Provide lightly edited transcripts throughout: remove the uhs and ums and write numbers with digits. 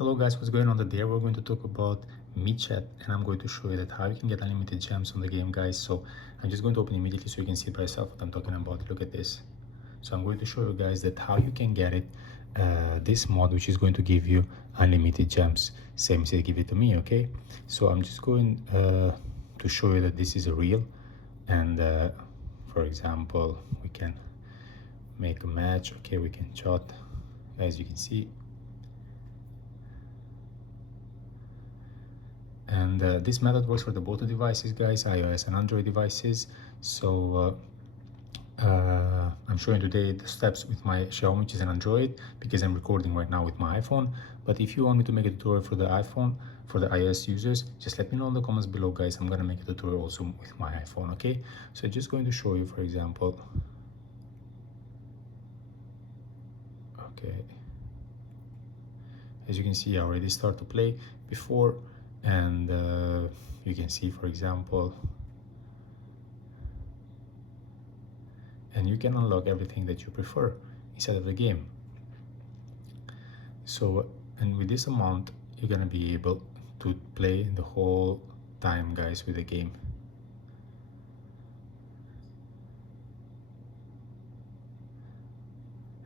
Hello guys, what's going on today? We're going to talk about MECHAT, and I'm going to show you that how you can get unlimited gems on the game, guys. So I'm just going to open immediately so you can see by yourself what I'm talking about. Look at this. So I'm going to show you guys that how you can get it, this mod, which is going to give you unlimited gems, same as they give it to me. Okay, so I'm just going to show you that this is real, and for example, we can make a match. Okay, we can chat, as you can see. And this method works for the both devices, guys, iOS and Android devices. So I'm showing today the steps with my Xiaomi, which is an Android, because I'm recording right now with my iPhone. But if you want me to make a tutorial for the iPhone, for the iOS users, just let me know in the comments below, guys. I'm gonna make a tutorial also with my iPhone. Okay, so just going to show you, for example. Okay, as you can see, I already start to play before, and you can see, for example, and you can unlock everything that you prefer inside of the game. So, and with this amount, you're gonna be able to play the whole time, guys, with the game.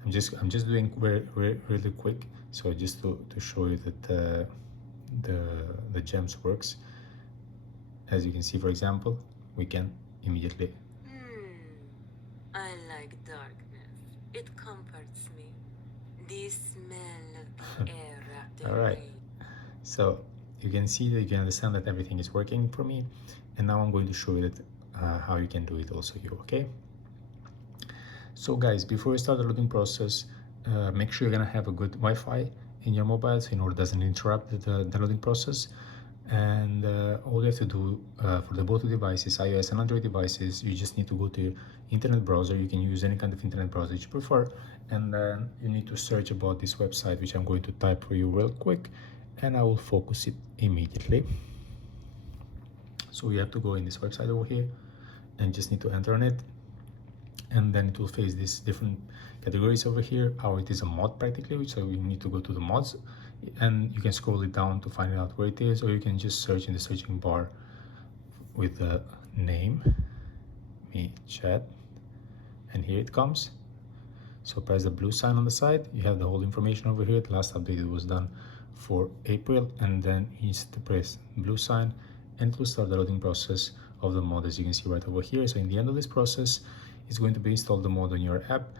I'm just doing really quick, so just to show you that the gems works. As you can see, for example, we can immediately. I like darkness. It comforts me. The smell of the air after All right. rain. So you can see that you can understand that everything is working for me, and now I'm going to show you that how you can do it also you. Okay. So guys, before you start the loading process, make sure you're gonna have a good Wi-Fi in your mobile, so in order it doesn't interrupt the loading process. And all you have to do for the both devices, iOS and Android devices, you just need to go to your internet browser. You can use any kind of internet browser that you prefer, and then you need to search about this website, which I'm going to type for you real quick, and I will focus it immediately. So you have to go in this website over here and just need to enter on it, and then it will face these different categories over here. How it is a mod practically, so you need to go to the mods, and you can scroll it down to find out where it is, or you can just search in the searching bar with the name MECHAT, and here it comes. So press the blue sign on the side. You have the whole information over here. The last update was done for April, and then you need to press blue sign, and it will start the loading process of the mod, as you can see right over here. So in the end of this process, it's going to be installed the mod on your app,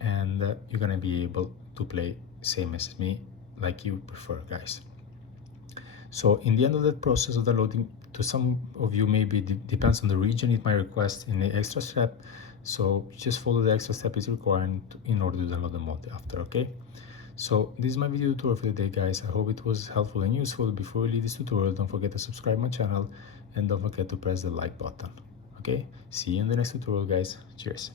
and you're going to be able to play same as me, like you prefer, guys. So in the end of that process of the loading, to some of you maybe depends on the region, it might request an extra step, so just follow the extra step is required in order to download the mod after. Okay, so this is my video tutorial for the day, guys. I hope it was helpful and useful. Before we leave this tutorial, don't forget to subscribe my channel, and don't forget to press the like button. Okay, see you in the next tutorial, guys. Cheers.